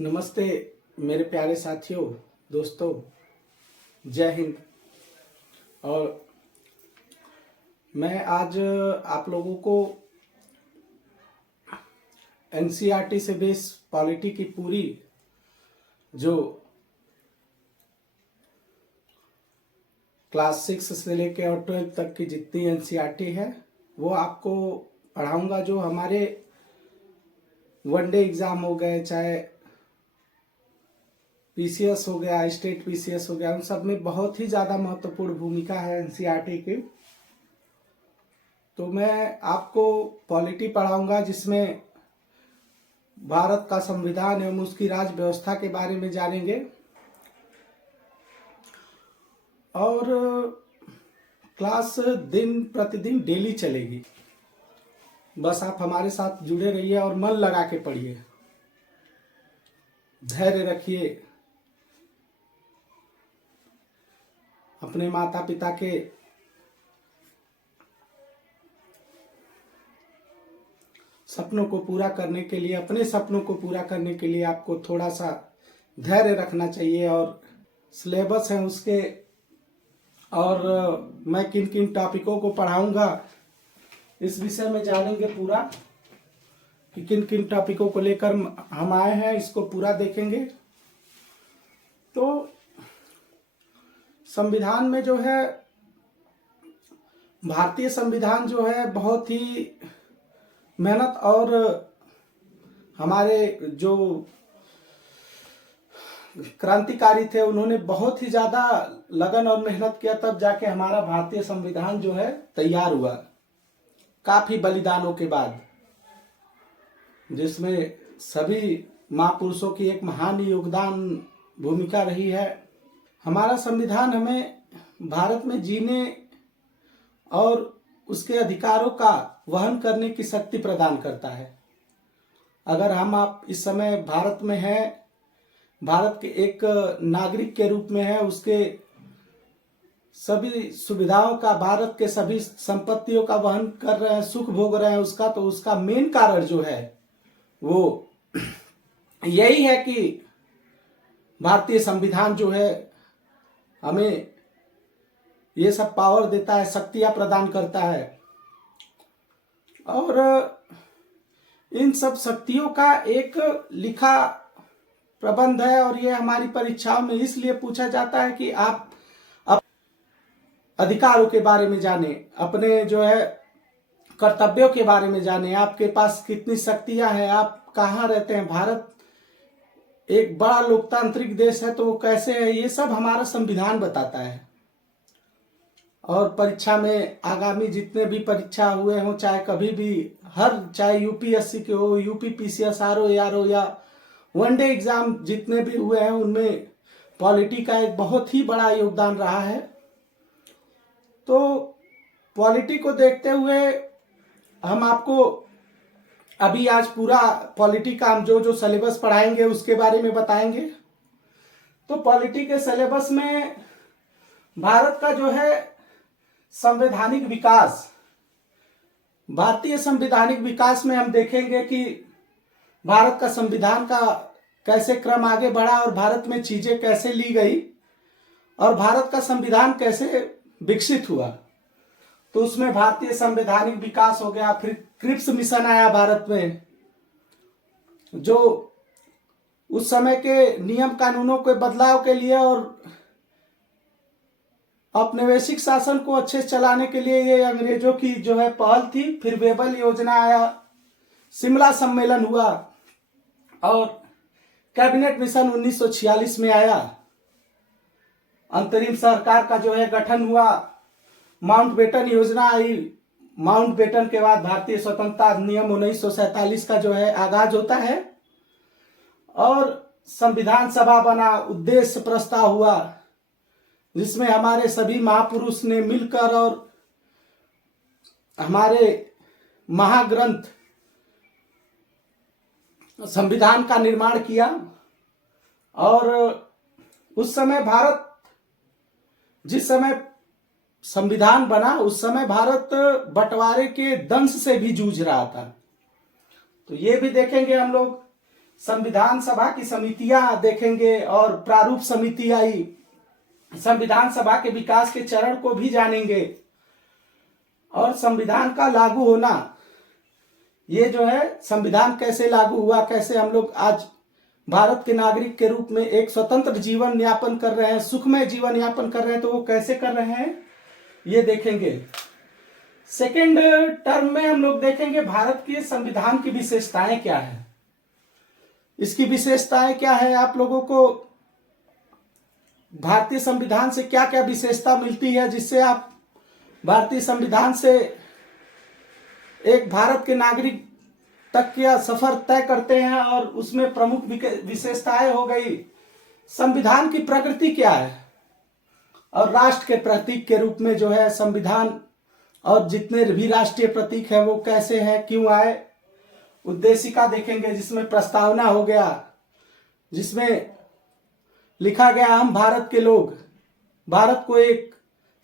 नमस्ते मेरे प्यारे साथियों, दोस्तों, जय हिंद। और मैं आज आप लोगों को एनसीईआरटी से बेस पॉलिटी की पूरी जो क्लास 6 से लेके और 12 तक की जितनी एनसीईआरटी है वो आपको पढ़ाऊंगा। जो हमारे वनडे एग्ज़ाम हो गए, चाहे पीसीएस हो गया, स्टेट पीसीएस हो गया, उन सब में बहुत ही ज़्यादा महत्वपूर्ण भूमिका है एनसीईआरटी की। तो मैं आपको पॉलिटी पढ़ाऊंगा जिसमें भारत का संविधान एवं उसकी राज्य व्यवस्था के बारे में जानेंगे। और क्लास दिन प्रतिदिन डेली चलेगी। बस आप हमारे साथ जुड़े रहिए और मन लगा के पढ़िए, धैर्य रखिए, अपने माता पिता के सपनों को पूरा करने के लिए, अपने सपनों को पूरा करने के लिए आपको थोड़ा सा धैर्य रखना चाहिए। और सिलेबस है उसके, और मैं किन किन टॉपिकों को पढ़ाऊंगा इस विषय में जानेंगे पूरा कि किन किन टॉपिकों को लेकर हम आए हैं, इसको पूरा देखेंगे। तो संविधान में जो है, भारतीय संविधान जो है बहुत ही मेहनत और हमारे जो क्रांतिकारी थे उन्होंने बहुत ही ज्यादा लगन और मेहनत किया, तब जाके हमारा भारतीय संविधान जो है तैयार हुआ, काफी बलिदानों के बाद, जिसमें सभी महापुरुषों की एक महान योगदान भूमिका रही है। हमारा संविधान हमें भारत में जीने और उसके अधिकारों का वहन करने की शक्ति प्रदान करता है। अगर आप इस समय भारत में हैं, भारत के एक नागरिक के रूप में है, उसके सभी सुविधाओं का, भारत के सभी संपत्तियों का वहन कर रहे हैं, सुख भोग रहे हैं उसका, तो उसका मेन कारण जो है वो यही है कि भारतीय संविधान जो है हमें ये सब पावर देता है, शक्तियां प्रदान करता है। और इन सब शक्तियों का एक लिखा प्रबंध है, और ये हमारी परीक्षाओं में इसलिए पूछा जाता है कि आप अधिकारों के बारे में जाने, अपने जो है कर्तव्यों के बारे में जाने, आपके पास कितनी शक्तियां हैं, आप कहाँ रहते हैं, भारत एक बड़ा लोकतांत्रिक देश है तो वो कैसे है, ये सब हमारा संविधान बताता है। और परीक्षा में आगामी जितने भी परीक्षा हुए हों, चाहे कभी भी, चाहे यूपीएससी के हो, यूपी पीसीएस, आरओ एआरओ या वनडे एग्जाम जितने भी हुए हैं, उनमें पॉलिटी का एक बहुत ही बड़ा योगदान रहा है। तो पॉलिटी को देखते हुए हम आपको अभी आज पूरा पॉलिटी का हम जो सिलेबस पढ़ाएंगे उसके बारे में बताएंगे। तो पॉलिटी के सिलेबस में भारत का जो है संवैधानिक विकास, भारतीय संवैधानिक विकास में हम देखेंगे कि भारत का संविधान का कैसे क्रम आगे बढ़ा और भारत में चीजें कैसे ली गई और भारत का संविधान कैसे विकसित हुआ। तो उसमें भारतीय संवैधानिक विकास हो गया, फिर क्रिप्स मिशन आया भारत में, जो उस समय के नियम कानूनों के बदलाव के लिए और औपनिवेशिक शासन को अच्छे से चलाने के लिए ये अंग्रेजों की जो है पहल थी। फिर वेबल योजना आया, शिमला सम्मेलन हुआ, और कैबिनेट मिशन 1946 में आया, अंतरिम सरकार का जो है गठन हुआ, माउंटबेटन योजना आई, माउंटबेटन के बाद भारतीय स्वतंत्रता अधिनियम 1947 का जो है आगाज होता है, और संविधान सभा बना, उद्देश्य प्रस्ताव हुआ, जिसमें हमारे सभी महापुरुष ने मिलकर और हमारे महाग्रंथ संविधान का निर्माण किया। और उस समय भारत, जिस समय संविधान बना उस समय भारत बंटवारे के दंश से भी जूझ रहा था। तो ये भी देखेंगे हम लोग। संविधान सभा की समितियां देखेंगे और प्रारूप समिति आई, संविधान सभा के विकास के चरण को भी जानेंगे और संविधान का लागू होना, ये जो है संविधान कैसे लागू हुआ, कैसे हम लोग आज भारत के नागरिक के रूप में एक स्वतंत्र जीवन यापन कर रहे हैं, सुखमय जीवन यापन कर रहे हैं, तो वो कैसे कर रहे हैं ये देखेंगे। सेकेंड टर्म में हम लोग देखेंगे भारत के संविधान की विशेषताएं क्या है, इसकी विशेषताएं क्या है, आप लोगों को भारतीय संविधान से क्या क्या विशेषता मिलती है जिससे आप भारतीय संविधान से एक भारत के नागरिक तक का सफर तय करते हैं। और उसमें प्रमुख विशेषताएं हो गई, संविधान की प्रकृति क्या है और राष्ट्र के प्रतीक के रूप में जो है संविधान और जितने भी राष्ट्रीय प्रतीक है वो कैसे हैं, क्यों आए। उद्देशिका देखेंगे जिसमें प्रस्तावना हो गया, जिसमें लिखा गया हम भारत के लोग, भारत को एक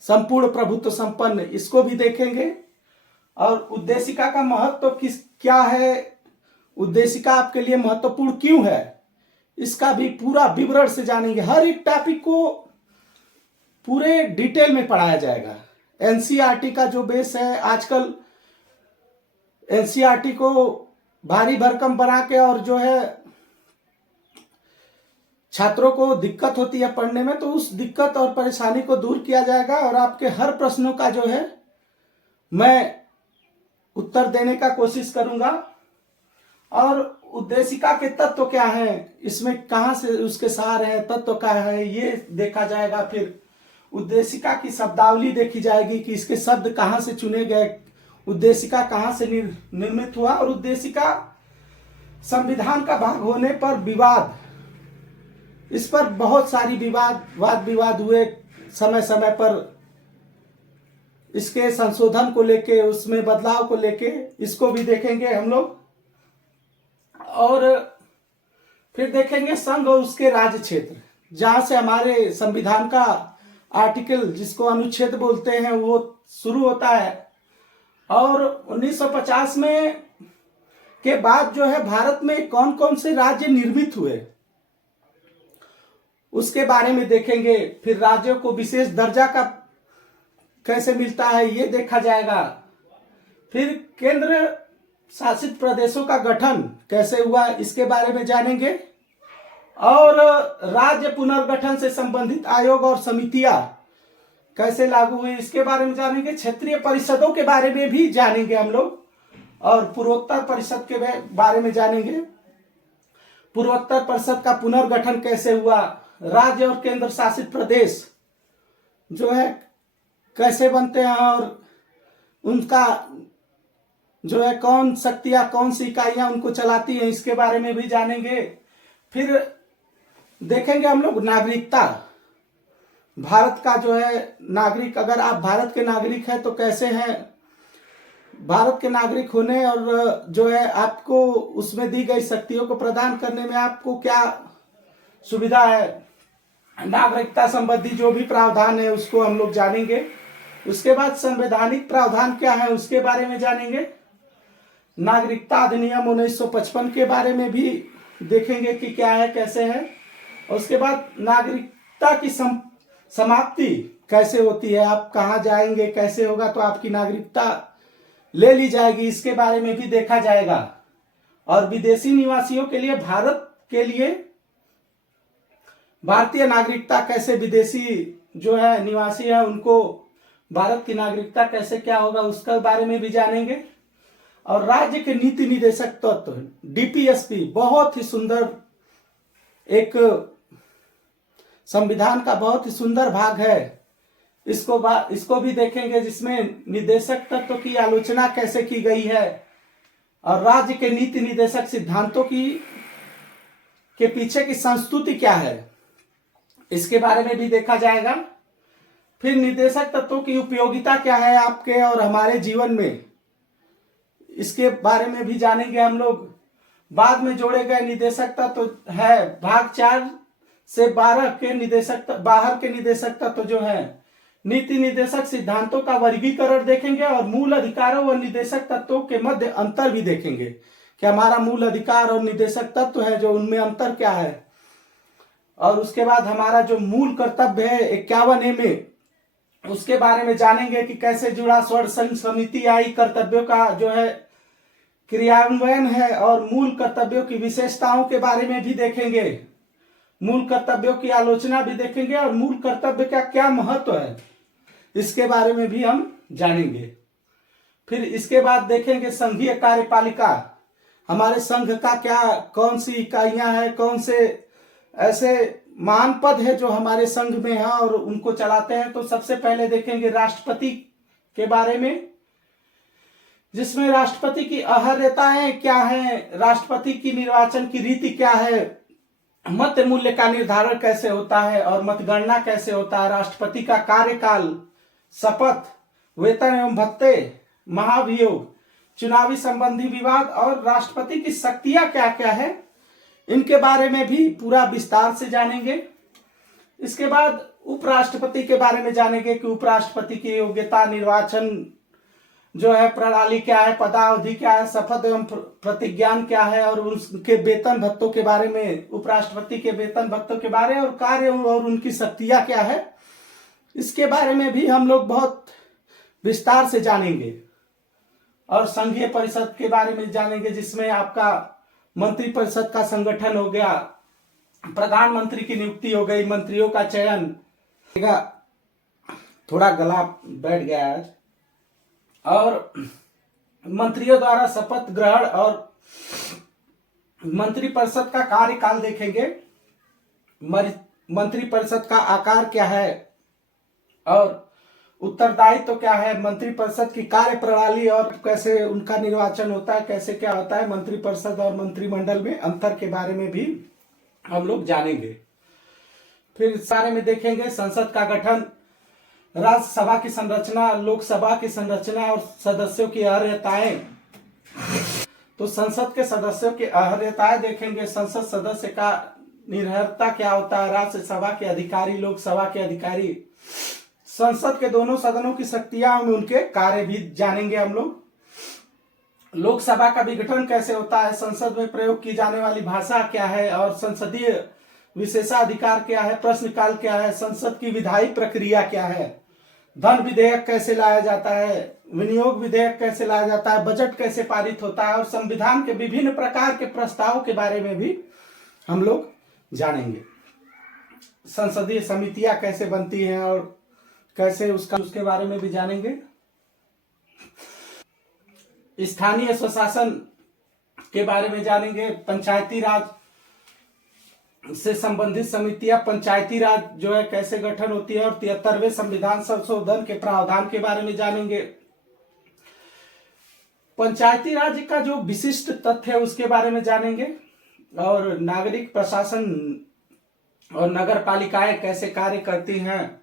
संपूर्ण प्रभुत्व संपन्न, इसको भी देखेंगे। और उद्देशिका का महत्व क्या है, उद्देशिका आपके लिए महत्वपूर्ण क्यों है, इसका भी पूरा विवरण से जानेंगे। हर एक टॉपिक को पूरे डिटेल में पढ़ाया जाएगा। एनसीईआरटी का जो बेस है, आजकल एनसीईआरटी को भारी भरकम बना के और जो है छात्रों को दिक्कत होती है पढ़ने में, तो उस दिक्कत और परेशानी को दूर किया जाएगा और आपके हर प्रश्नों का जो है मैं उत्तर देने का कोशिश करूंगा। और उद्देशिका के तत्व क्या हैं, इसमें कहाँ से उसके सार हैं, तत्व क्या है, ये देखा जाएगा। फिर उद्देशिका की शब्दावली देखी जाएगी कि इसके शब्द कहाँ से चुने गए, उद्देशिका कहाँ से निर्मित हुआ। और उद्देशिका संविधान का भाग होने पर विवाद, इस पर बहुत सारी वाद विवाद हुए समय समय पर, इसके संशोधन को लेके, उसमें बदलाव को लेके, इसको भी देखेंगे हम लोग। और फिर देखेंगे संघ और उसके राज्य क्षेत्र, जहां से हमारे संविधान का आर्टिकल, जिसको अनुच्छेद बोलते हैं, वो शुरू होता है। और 1950 में के बाद जो है भारत में कौन कौन से राज्य निर्मित हुए, उसके बारे में देखेंगे। फिर राज्यों को विशेष दर्जा का कैसे मिलता है ये देखा जाएगा। फिर केंद्र शासित प्रदेशों का गठन कैसे हुआ, इसके बारे में जानेंगे। और राज्य पुनर्गठन से संबंधित आयोग और समितियां कैसे लागू हुई, इसके बारे में जानेंगे। क्षेत्रीय परिषदों के बारे में भी जानेंगे हम लोग, और पूर्वोत्तर परिषद के बारे में जानेंगे। पूर्वोत्तर परिषद का पुनर्गठन कैसे हुआ, राज्य और केंद्र शासित प्रदेश जो है कैसे बनते हैं, और उनका जो है कौन शक्तियां, कौन सी इकाइयां उनको चलाती हैं, इसके बारे में भी जानेंगे। फिर देखेंगे हम लोग नागरिकता, भारत का जो है नागरिक, अगर आप भारत के नागरिक हैं तो कैसे हैं, भारत के नागरिक होने और जो है आपको उसमें दी गई शक्तियों को प्रदान करने में आपको क्या सुविधा है, नागरिकता संबंधी जो भी प्रावधान है उसको हम लोग जानेंगे। उसके बाद संवैधानिक प्रावधान क्या है उसके बारे में जानेंगे। नागरिकता अधिनियम 1955 के बारे में भी देखेंगे कि क्या है, कैसे है। और उसके बाद नागरिकता की समाप्ति कैसे होती है, आप कहाँ जाएंगे, कैसे होगा तो आपकी नागरिकता ले ली जाएगी, इसके बारे में भी देखा जाएगा। और विदेशी निवासियों के लिए भारत के लिए भारतीय नागरिकता कैसे, विदेशी जो है निवासी है उनको भारत की नागरिकता कैसे क्या होगा, उसके बारे में भी जानेंगे। और राज्य के नीति निदेशक तत्व डीपीएसपी बहुत ही सुंदर एक संविधान का बहुत ही सुंदर भाग है, इसको भी देखेंगे, जिसमें निदेशक तत्व की आलोचना कैसे की गई है और राज्य के नीति निदेशक सिद्धांतों के पीछे की संस्तुति क्या है, इसके बारे में भी देखा जाएगा। फिर निदेशक तत्वों की उपयोगिता क्या है आपके और हमारे जीवन में, इसके बारे में भी जानेंगे हम लोग। बाद में जोड़े गए निदेशक तत्व है भाग 4 से 12 के निदेशक, बाहर के निदेशक तत्व जो है, नीति निदेशक सिद्धांतों का वर्गीकरण देखेंगे और मूल अधिकारों व निदेशक तत्वों के मध्य अंतर भी देखेंगे कि हमारा मूल अधिकार और निदेशक तत्व है जो उनमें अंतर क्या है। और उसके बाद हमारा जो मूल कर्तव्य है 51A में, उसके बारे में जानेंगे कि कैसे जुड़ा स्वर्ण संघ समिति आई, कर्तव्यों का जो है क्रियान्वयन है, और मूल कर्तव्यों की विशेषताओं के बारे में भी देखेंगे, मूल कर्तव्यों की आलोचना भी देखेंगे, और मूल कर्तव्य का क्या महत्व है इसके बारे में भी हम जानेंगे। फिर इसके बाद देखेंगे संघीय कार्यपालिका, हमारे संघ का क्या, कौन सी इकाइयां हैं, कौन से ऐसे महान पद है जो हमारे संघ में है और उनको चलाते हैं। तो सबसे पहले देखेंगे राष्ट्रपति के बारे में, जिसमें राष्ट्रपति की अहर्यताएं क्या हैं, राष्ट्रपति की निर्वाचन की रीति क्या है, मत मूल्य का निर्धारण कैसे होता है और मतगणना कैसे होता है, राष्ट्रपति का कार्यकाल, शपथ, वेतन एवं भत्ते, महाभियोग, चुनावी संबंधी विवाद और राष्ट्रपति की शक्तियां क्या क्या है, इनके बारे में भी पूरा विस्तार से जानेंगे। इसके बाद उपराष्ट्रपति के बारे में जानेंगे कि उपराष्ट्रपति की योग्यता, निर्वाचन जो है प्रणाली क्या है, पदावधि क्या है, शपथ एवं प्रतिज्ञान क्या है, और उनके वेतन भत्तों के बारे में, उपराष्ट्रपति के वेतन भत्तों के बारे और कार्य और उनकी शक्तियां क्या है, इसके बारे में भी हम लोग बहुत विस्तार से जानेंगे। और संघीय परिषद के बारे में जानेंगे, जिसमें आपका मंत्रिपरिषद का संगठन हो गया, प्रधानमंत्री की नियुक्ति हो गई, मंत्रियों का चयन, थोड़ा गला बैठ गया आज, और मंत्रियों द्वारा शपथ ग्रहण, और मंत्रिपरिषद का कार्यकाल देखेंगे, मंत्रिपरिषद का आकार क्या है और उत्तरदायित्व तो क्या है, मंत्रिपरिषद की कार्य प्रणाली और कैसे उनका निर्वाचन होता है, कैसे क्या होता है, मंत्रिपरिषद और मंत्रिमंडल में अंतर के बारे में भी हम लोग जानेंगे। फिर इस बारे में देखेंगे संसद का गठन, राज्यसभा की संरचना, लोकसभा की संरचना और सदस्यों की अहर्यताएं। तो संसद के सदस्यों की अहर्यताएं देखेंगे, संसद सदस्य का निर्भरता क्या होता है, राज्यसभा के अधिकारी, लोकसभा के अधिकारी, संसद के दोनों सदनों की शक्तियां में उनके कार्य भी जानेंगे हम लोग। लोकसभा का विघटन कैसे होता है, संसद में प्रयोग की जाने वाली भाषा क्या है और संसदीय विशेषाधिकार क्या है, प्रश्नकाल क्या है, संसद की विधायी प्रक्रिया क्या है, धन विधेयक कैसे लाया जाता है, विनियोग विधेयक कैसे लाया जाता है, बजट कैसे पारित होता है, और संविधान के विभिन्न प्रकार के प्रस्तावों के बारे में भी हम लोग जानेंगे। संसदीय समितियां कैसे बनती हैं और कैसे उसके बारे में भी जानेंगे। स्थानीय स्वशासन के बारे में जानेंगे, पंचायती राज से संबंधित समितियां, पंचायती राज जो है कैसे गठन होती है, और 73वें संविधान संशोधन के प्रावधान के बारे में जानेंगे। पंचायती राज का जो विशिष्ट तथ्य है उसके बारे में जानेंगे, और नागरिक प्रशासन और नगर पालिकाएं कैसे कार्य करती हैं,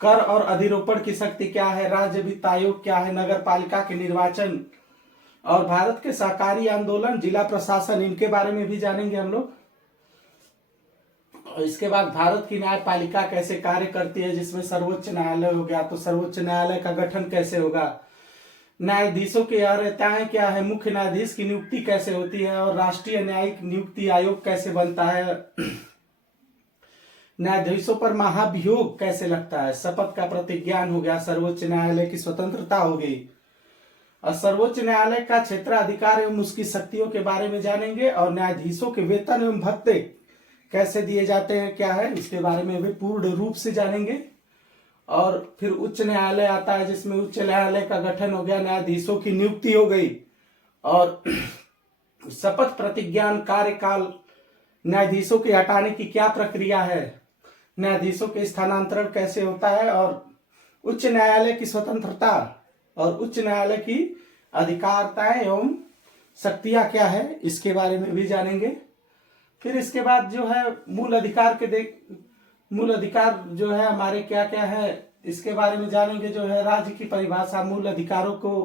कर और अधिरोपण की शक्ति क्या है, राज्य वित्त आयोग क्या है, नगर पालिका के निर्वाचन और भारत के सहकारी आंदोलन, जिला प्रशासन, इनके बारे में भी जानेंगे हम लोग। और इसके बाद भारत की न्यायपालिका कैसे कार्य करती है, जिसमें सर्वोच्च न्यायालय हो गया, तो सर्वोच्च न्यायालय का गठन कैसे होगा, न्यायाधीशों की अहर्यताएं क्या है, मुख्य न्यायाधीश की नियुक्ति कैसे होती है, और राष्ट्रीय न्यायिक नियुक्ति आयोग कैसे बनता है, न्यायाधीशों पर महाभियोग कैसे लगता है, शपथ का प्रतिज्ञान हो गया, सर्वोच्च न्यायालय की स्वतंत्रता हो गई, और सर्वोच्च न्यायालय का क्षेत्राधिकार एवं उसकी शक्तियों के बारे में जानेंगे, और न्यायाधीशों के वेतन एवं भत्ते कैसे दिए जाते हैं क्या है, इसके बारे में भी पूर्ण रूप से जानेंगे। और फिर उच्च न्यायालय आता है, जिसमें उच्च न्यायालय का गठन हो गया, न्यायाधीशों की नियुक्ति हो गई, और शपथ प्रतिज्ञान, कार्यकाल, न्यायाधीशों के हटाने की क्या प्रक्रिया है, न्यायाधीशों के स्थानांतरण कैसे होता है, और उच्च न्यायालय की स्वतंत्रता और उच्च न्यायालय की अधिकारताएं एवं शक्तियां क्या है, इसके बारे में भी जानेंगे। फिर इसके बाद जो है मूल अधिकार जो है हमारे क्या क्या है, इसके बारे में जानेंगे। जो है राज्य की परिभाषा, मूल अधिकारों को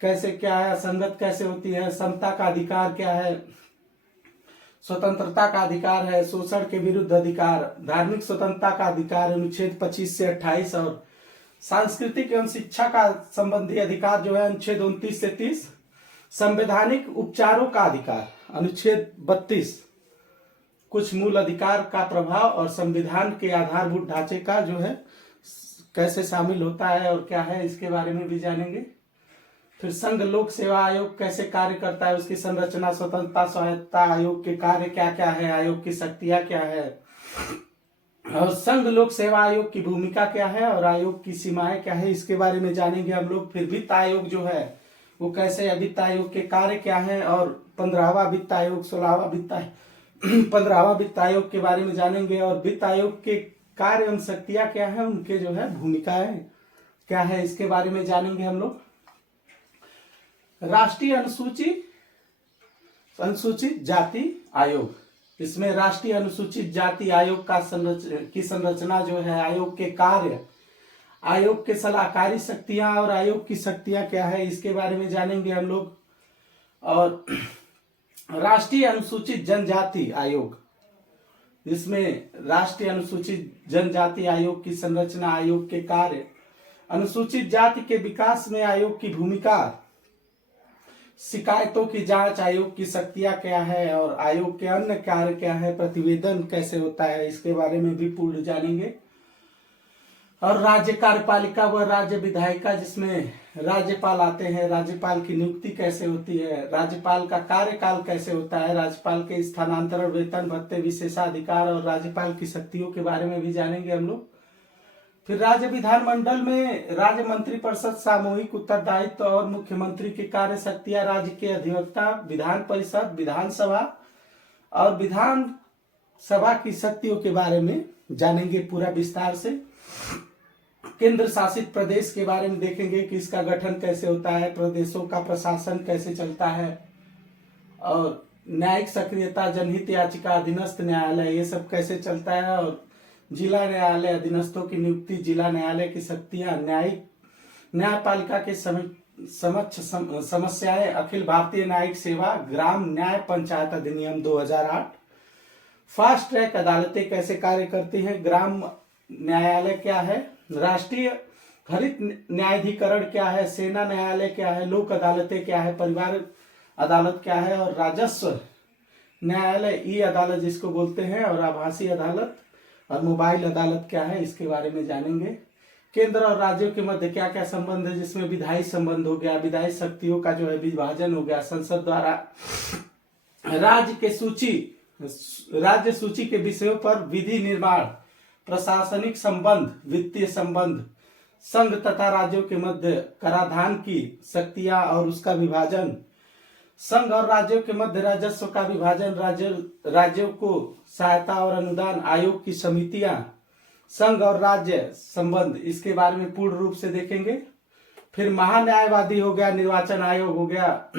कैसे क्या है, संगत कैसे होती है, समता का अधिकार क्या है, स्वतंत्रता का अधिकार है, शोषण के विरुद्ध अधिकार, धार्मिक स्वतंत्रता का अधिकार अनुच्छेद 25 से 28, और सांस्कृतिक एवं शिक्षा का संबंधी अधिकार जो है अनुच्छेद 29 से 30, संवैधानिक उपचारों का अधिकार, अनुच्छेद 32, कुछ मूल अधिकार का प्रभाव और संविधान के आधारभूत ढांचे का जो है कैसे शामिल होता है और क्या है, इसके बारे में भी जानेंगे। फिर संघ लोक सेवा आयोग कैसे कार्य करता है, उसकी संरचना, स्वतंत्रता, स्वायत्तता, आयोग के कार्य क्या क्या है, आयोग की शक्तियां क्या है, और संघ लोक सेवा आयोग की भूमिका क्या है और आयोग की सीमाएं क्या है, इसके बारे में जानेंगे हम लोग। फिर वित्त आयोग जो है वो कैसे, वित्त आयोग के कार्य क्या है, और 15वां वित्त आयोग, 16वां वित्त आयोग, 15वां वित्त आयोग के बारे में जानेंगे। और वित्त आयोग के कार्य एवं शक्तियां क्या है, उनके जो है भूमिकाएं क्या है, इसके बारे में जानेंगे हम लोग। राष्ट्रीय अनुसूचित जाति आयोग, इसमें राष्ट्रीय अनुसूचित जाति आयोग की संरचना जो है, आयोग के कार्य, आयोग के सलाहकारी शक्तियां और आयोग की शक्तियां क्या है, इसके बारे में जानेंगे हम लोग। और राष्ट्रीय अनुसूचित जनजाति आयोग, इसमें राष्ट्रीय अनुसूचित जनजाति आयोग की संरचना, आयोग के कार्य, अनुसूचित जाति के विकास में आयोग की भूमिका, शिकायतों की जांच, आयोग की शक्तियां क्या है और आयोग के अन्य कार्य क्या है, प्रतिवेदन कैसे होता है, इसके बारे में भी पूर्ण जानेंगे। और राज्य कार्यपालिका व राज्य विधायिका, जिसमें राज्यपाल आते हैं, राज्यपाल की नियुक्ति कैसे होती है, राज्यपाल का कार्यकाल कैसे होता है, राज्यपाल के स्थानांतरण, वेतन भत्ते, विशेषाधिकार और राज्यपाल की शक्तियों के बारे में भी जानेंगे हम लोग। फिर राज्य विधानमंडल में राज्य मंत्रिपरिषद, सामूहिक उत्तरदायित्व और मुख्यमंत्री की कार्य शक्तियां, राज्य के अधिवक्ता, विधान परिषद, विधानसभा और विधान सभा की शक्तियों के बारे में जानेंगे पूरा विस्तार से। केंद्र शासित प्रदेश के बारे में देखेंगे कि इसका गठन कैसे होता है, प्रदेशों का प्रशासन कैसे चलता है, और न्यायिक सक्रियता, जनहित याचिका, अधीनस्थ न्यायालय, ये सब कैसे चलता है, और जिला न्यायालय, अधीनस्थों की नियुक्ति, जिला न्यायालय की शक्तियां, न्यायपालिका के समक्ष समस्याएं, अखिल भारतीय न्यायिक सेवा, ग्राम न्याय पंचायत अधिनियम 2008, फास्ट ट्रैक अदालतें कैसे कार्य करती हैं, ग्राम न्यायालय क्या है, राष्ट्रीय हरित न्यायाधिकरण क्या है, सेना न्यायालय क्या है, लोक अदालतें क्या है, परिवार अदालत क्या है, और राजस्व न्यायालय, ई अदालत जिसको बोलते हैं, और आभासी अदालत और मोबाइल अदालत क्या है, इसके बारे में जानेंगे। केंद्र और राज्यों के मध्य क्या क्या संबंध है, जिसमें विधायी संबंध हो गया, विधायी शक्तियों का जो है विभाजन हो गया, संसद द्वारा राज्य सूची के विषयों पर विधि निर्माण, प्रशासनिक संबंध, वित्तीय संबंध, संघ तथा राज्यों के मध्य कराधान की शक्तियां और उसका विभाजन, संघ और राज्यों के मध्य राजस्व का विभाजन, राज्यों को सहायता और अनुदान, आयोग की समितियां, संघ और राज्य संबंध, इसके बारे में पूर्ण रूप से देखेंगे। फिर महान्यायवादी हो गया, निर्वाचन आयोग हो गया,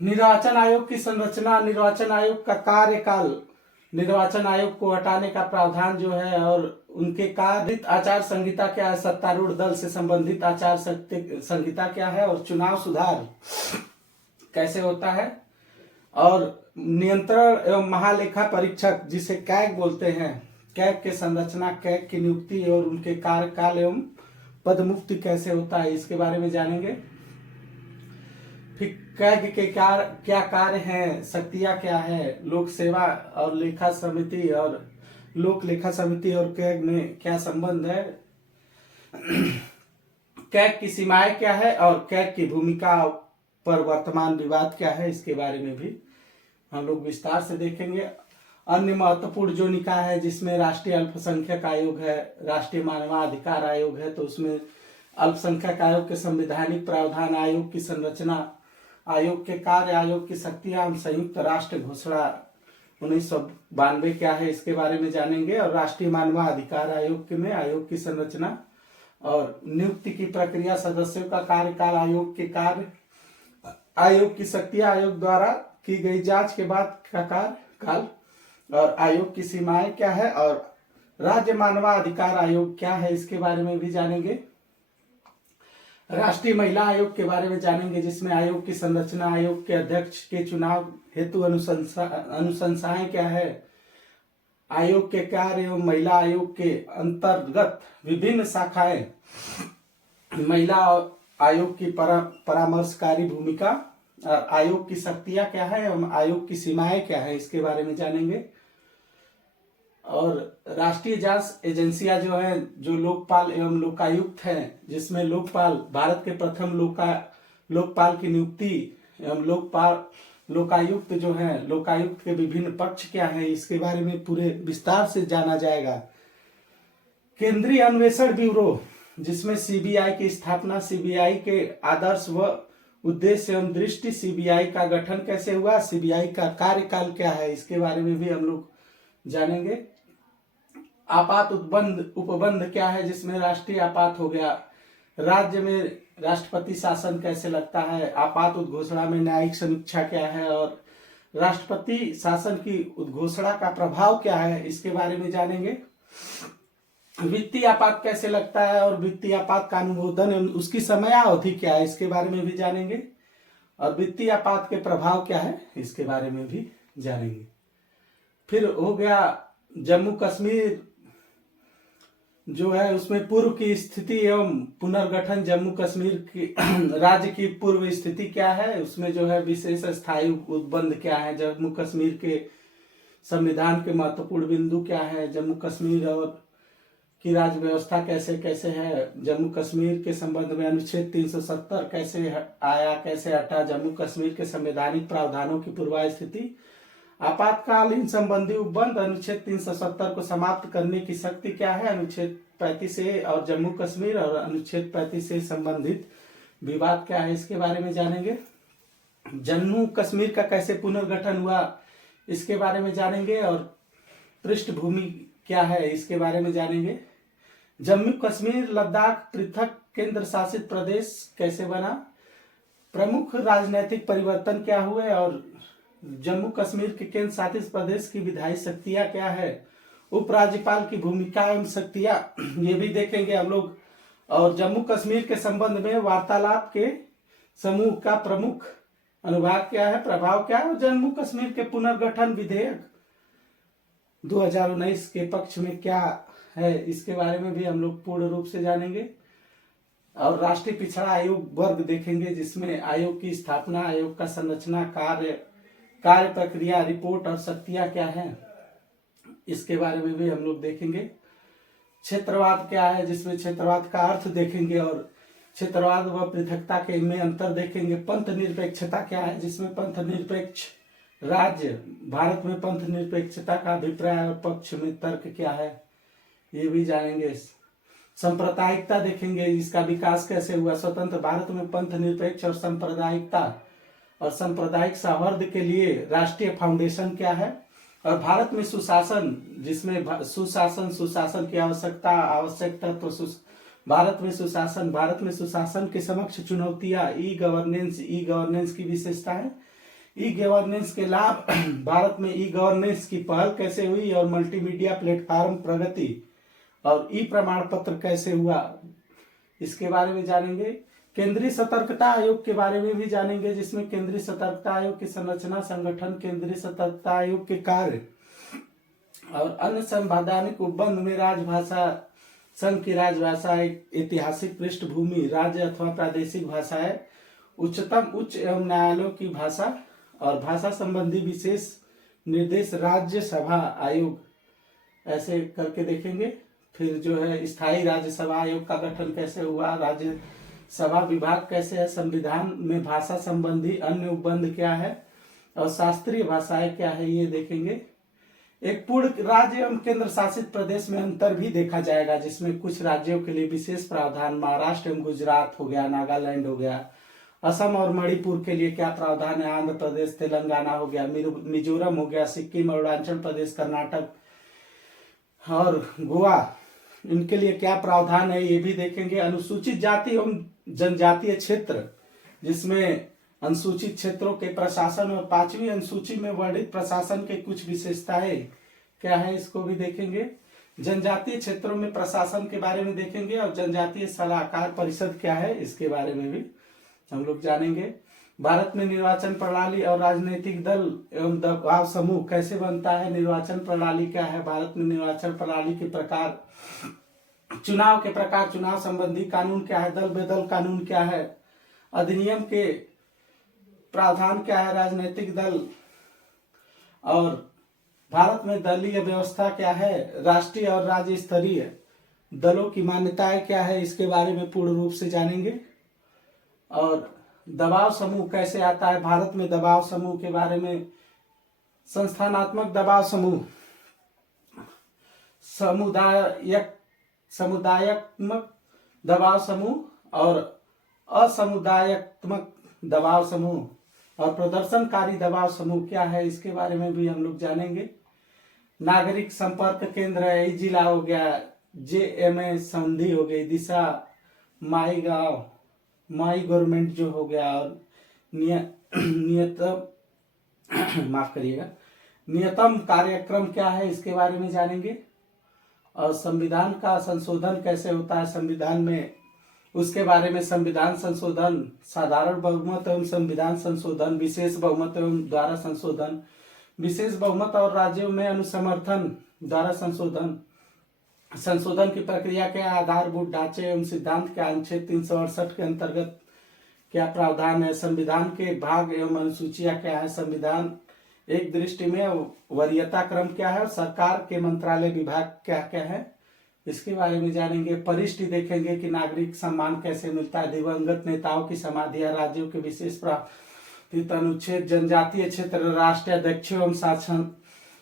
निर्वाचन आयोग की संरचना, निर्वाचन आयोग का कार्यकाल, निर्वाचन आयोग को हटाने का प्रावधान जो है, और उनके कार्य, आचार संहिता क्या है, सत्तारूढ़ दल से संबंधित आचार संहिता क्या है, और चुनाव सुधार कैसे होता है, और नियंत्रण एवं महालेखा परीक्षक जिसे कैग बोलते हैं, कैग के संरचना, कैग की नियुक्ति और उनके कार्यकाल एवं पदमुक्ति कैसे होता है, इसके बारे में जानेंगे। फिर कैग के क्या कार्य हैं, शक्तियां क्या है, लोक सेवा और लेखा समिति, और लोक लेखा समिति और कैग में क्या संबंध है, कैग की सीमाएं क्या है, और कैग की भूमिका पर वर्तमान विवाद क्या है, इसके बारे में भी हम लोग विस्तार से देखेंगे। अन्य महत्वपूर्ण जो निकाय है, जिसमें राष्ट्रीय अल्पसंख्यक आयोग है, राष्ट्रीय मानवाधिकार आयोग है, तो उसमें अल्पसंख्यक आयोग के संवैधानिक प्रावधान, आयोग की संरचना, आयोग के कार्य, आयोग की शक्तियां, संयुक्त राष्ट्र घोषणा 1992 क्या है, इसके बारे में जानेंगे। और राष्ट्रीय मानवाधिकार आयोग में आयोग की संरचना और नियुक्ति की प्रक्रिया, सदस्यों का कार्यकाल, आयोग के कार्य, आयोग की शक्तियां, आयोग द्वारा की गई जांच के बाद का कार्यकाल, और आयोग की सीमाएं क्या है, और राज्य मानवाधिकार आयोग क्या है, इसके बारे में भी जानेंगे। राष्ट्रीय महिला आयोग के बारे में जानेंगे, जिसमें आयोग की संरचना, आयोग के अध्यक्ष के चुनाव हेतु अनुशंसाएं क्या है, आयोग के कार्य एवं महिला आयोग के अंतर्गत विभिन्न शाखाएं, महिला आयोग की परामर्शकारी भूमिका, आयोग की शक्तियां क्या है एवं आयोग की सीमाएं क्या है, इसके बारे में जानेंगे। और राष्ट्रीय जांच एजेंसियां जो है, जो लोकपाल एवं लोकायुक्त हैं, जिसमें लोकपाल भारत के प्रथम लोकपाल की नियुक्ति एवं लोकायुक्त जो है, लोकायुक्त के विभिन्न पक्ष क्या है, इसके बारे में पूरे विस्तार से जाना जाएगा। केंद्रीय अन्वेषण ब्यूरो, जिसमें सीबीआई की स्थापना, सीबीआई के आदर्श व उद्देश्य एवं दृष्टि, सीबीआई का गठन कैसे हुआ, सीबीआई का कार्यकाल क्या है, इसके बारे में भी हम लोग जानेंगे। आपात उपबंध क्या है, जिसमें राष्ट्रीय आपात हो गया। राज्य में राष्ट्रपति शासन कैसे लगता है। आपात उद्घोषणा में न्यायिक समीक्षा क्या है और राष्ट्रपति शासन की उद्घोषणा का प्रभाव क्या है, इसके बारे में जानेंगे। वित्तीय आपात कैसे लगता है और वित्तीय आपात का अनुमोदन उसकी समयावधि क्या है, इसके बारे में भी जानेंगे। और वित्तीय आपात के प्रभाव क्या है, इसके बारे में भी जानेंगे। फिर हो गया जम्मू कश्मीर जो है, उसमें पूर्व की स्थिति एवं पुनर्गठन। जम्मू कश्मीर की राज्य की पूर्व स्थिति क्या है, उसमें जो है विशेष स्थायी उपबंध क्या है, जम्मू कश्मीर के संविधान के महत्वपूर्ण बिंदु क्या है, जम्मू कश्मीर और की राज्य व्यवस्था कैसे कैसे है, जम्मू कश्मीर के संबंध में अनुच्छेद 370 कैसे आया, कैसे हटा, जम्मू कश्मीर के संवैधानिक प्रावधानों की पूर्व स्थिति, आपातकालीन संबंधी उपबंध, अनुच्छेद 370 को समाप्त करने की शक्ति क्या है, अनुच्छेद 35 से, और जम्मू कश्मीर और अनुच्छेद 35 से संबंधित विवाद क्या है, इसके बारे में जानेंगे। जम्मू कश्मीर का कैसे पुनर्गठन हुआ, इसके बारे में जानेंगे। और पृष्ठभूमि क्या है, इसके बारे में जानेंगे। जम्मू कश्मीर लद्दाख पृथक केंद्र शासित प्रदेश कैसे बना, प्रमुख राजनीतिक परिवर्तन क्या हुए, और जम्मू कश्मीर के केंद्र शासित प्रदेश की विधायी शक्तियां क्या है, उपराज्यपाल की भूमिका एवं शक्तियां, ये भी देखेंगे हम लोग। और जम्मू कश्मीर के संबंध में वार्तालाप के समूह का प्रमुख अनुभाग क्या है, प्रभाव क्या है, और जम्मू कश्मीर के पुनर्गठन विधेयक 2019 के पक्ष में क्या है, इसके बारे में भी हम लोग पूर्ण रूप से जानेंगे। और राष्ट्रीय पिछड़ा आयोग वर्ग देखेंगे, जिसमें आयोग की स्थापना, आयोग का संरचना, कार्य प्रक्रिया, रिपोर्ट और शक्तियां क्या हैं, इसके बारे में भी हम लोग देखेंगे। क्षेत्रवाद क्या है, जिसमें क्षेत्रवाद का अर्थ देखेंगे और क्षेत्रवाद व पृथकता के में अंतर देखेंगे। पंथ निरपेक्षता क्या है, जिसमें पंथ निरपेक्ष राज्य, भारत में पंथ निरपेक्षता का अभिप्राय और पक्ष में तर्क क्या है, ये भी जानेंगे। सांप्रदायिकता देखेंगे, इसका विकास कैसे हुआ। स्वतंत्र भारत में पंथ निरपेक्ष और सांप्रदायिकता और सांप्रदायिक सौहार्द के लिए राष्ट्रीय फाउंडेशन क्या है। और भारत में सुशासन, जिसमें सुशासन की आवश्यकता तो भारत में सुशासन के समक्ष चुनौतियां, ई गवर्नेंस की विशेषता है, ई गवर्नेंस के लाभ, भारत में ई गवर्नेंस की पहल कैसे हुई, और मल्टीमीडिया प्लेटफॉर्म प्रगति, और ई प्रमाण पत्र कैसे हुआ, इसके बारे में जानेंगे। केंद्रीय सतर्कता आयोग के बारे में भी जानेंगे, जिसमें केंद्रीय सतर्कता आयोग की संरचना, संगठन, केंद्रीय सतर्कता आयोग के कार्य और अन्य संवैधानिक उपबंध में राजभाषा, संघ की राजभाषा, ऐतिहासिक पृष्ठभूमि, राज्य अथवा प्रादेशिक भाषाएं, उच्च एवं न्यायालयों की भाषा और भाषा संबंधी विशेष निर्देश, राज्यसभा आयोग, ऐसे करके देखेंगे। फिर जो है स्थायी राज्यसभा आयोग का गठन कैसे हुआ, राज्यसभा विभाग कैसे है, संविधान में भाषा संबंधी अन्य उपबंध क्या है, और शास्त्रीय भाषाएं क्या है, ये देखेंगे। एक पूर्ण राज्य एवं केंद्र शासित प्रदेश में अंतर भी देखा जाएगा, जिसमें कुछ राज्यों के लिए विशेष प्रावधान, महाराष्ट्र एवं गुजरात हो गया, नागालैंड हो गया, असम और मणिपुर के लिए क्या प्रावधान है, आंध्र प्रदेश, तेलंगाना हो गया, मिजोरम हो गया, सिक्किम, अरुणाचल प्रदेश, कर्नाटक और गोवा, इनके लिए क्या प्रावधान है, ये भी देखेंगे। अनुसूचित जाति एवं जनजातीय क्षेत्र, जिसमें अनुसूचित क्षेत्रों के प्रशासन और 5वीं अनुसूची में वर्णित प्रशासन के कुछ विशेषताएं क्या है, इसको भी देखेंगे। जनजातीय क्षेत्रों में प्रशासन के बारे में देखेंगे, और जनजातीय सलाहकार परिषद क्या है, इसके बारे में भी हम लोग जानेंगे। भारत में निर्वाचन प्रणाली और राजनीतिक दल एवं दबाव समूह कैसे बनता है, निर्वाचन प्रणाली क्या है, भारत में निर्वाचन प्रणाली के प्रकार, चुनाव के प्रकार, चुनाव संबंधी कानून क्या है, दल बेदल कानून क्या है, अधिनियम के प्रावधान क्या है, राजनीतिक दल, और भारत में दलीय व्यवस्था क्या है, राष्ट्रीय और राज्य स्तरीय दलों की मान्यताएं क्या है, इसके बारे में पूर्ण रूप से जानेंगे। और दबाव समूह कैसे आता है, भारत में दबाव समूह के बारे में, संस्थानात्मक दबाव समूह, समुदायात्मक दबाव समूह और असमुदायात्मक दबाव समूह, और प्रदर्शनकारी दबाव समूह क्या है, इसके बारे में भी हम लोग जानेंगे। नागरिक संपर्क केंद्र है, जिला हो गया, JMA संधि हो गई, दिशा, माई गांव, माई गवर्नमेंट जो हो गया, और नियतम कार्यक्रम क्या है, इसके बारे में जानेंगे। और संविधान का संशोधन कैसे होता है संविधान में, उसके बारे में, संविधान संशोधन, साधारण बहुमत एवं संविधान संशोधन, विशेष बहुमत एवं द्वारा संशोधन, विशेष बहुमत और राज्यों में अनुसमर्थन द्वारा संशोधन, संशोधन की प्रक्रिया के आधारभूत ढांचे एवं सिद्धांत के अनुच्छेद 368 के अंतर्गत क्या प्रावधान है, संविधान के भाग एवं अनुसूचियां क्या है, संविधान एक दृष्टि में वरीयता क्रम क्या है, और सरकार के मंत्रालय विभाग क्या क्या है, इसके बारे में जानेंगे। परिशिष्ट देखेंगे कि नागरिक सम्मान कैसे मिलता है, दिवंगत नेताओं की समाधि, राज्यों के विशेष प्राधिकृत अनुच्छेद, जनजातीय क्षेत्र, राष्ट्रीय अध्यक्षों एवं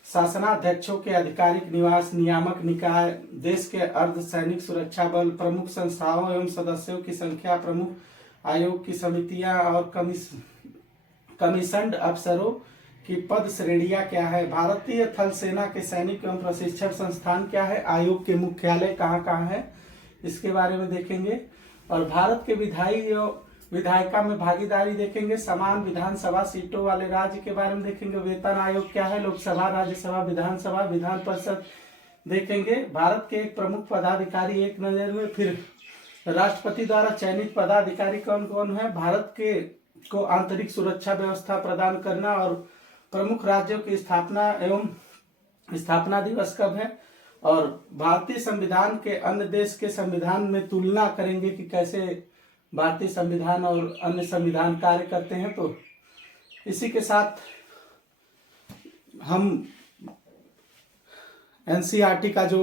शासनाध्यक्षों के आधिकारिक निवास, नियामक निकाय, देश के अर्धसैनिक सुरक्षा बल, प्रमुख संस्थाओं एवं सदस्यों की संख्या, प्रमुख आयोग की समितियां और कमीशन्ड अफसरों की पद श्रेणियां क्या है, भारतीय थल सेना के सैनिक एवं प्रशिक्षण संस्थान क्या है, आयोग के मुख्यालय कहाँ कहाँ है, इसके बारे में देखेंगे। और भारत के विधायिका में भागीदारी देखेंगे, समान विधानसभा सीटों वाले राज्य के बारे में देखेंगे, वेतन आयोग क्या है, लोकसभा, राज्यसभा, विधानसभा, विधान परिषद देखेंगे, भारत के एक प्रमुख पदाधिकारी एक नजर में, फिर राष्ट्रपति द्वारा चयनित पदाधिकारी कौन कौन है, भारत के को आंतरिक सुरक्षा व्यवस्था प्रदान करना, और प्रमुख राज्यों की स्थापना एवं स्थापना दिवस कब है, और भारतीय संविधान के अन्य देश के संविधान में तुलना करेंगे कि कैसे भारतीय संविधान और अन्य संविधान कार्य करते हैं। तो इसी के साथ हम NCERT का जो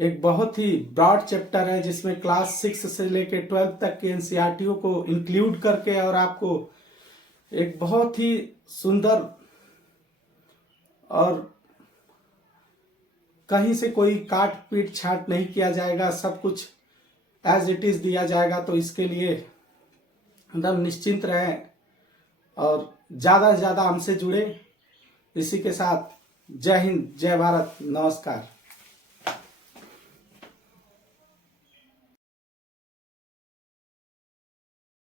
एक बहुत ही ब्रॉड चैप्टर है, जिसमें क्लास 6 से लेकर 12 तक के NCERT को इंक्लूड करके और आपको एक बहुत ही सुंदर और कहीं से कोई काट पीट छाट नहीं किया जाएगा, सब कुछ एज इट इज दिया जाएगा। तो इसके लिए एकदम निश्चिंत रहें और ज़्यादा से ज़्यादा हमसे जुड़े। इसी के साथ जय हिंद, जय भारत, नमस्कार।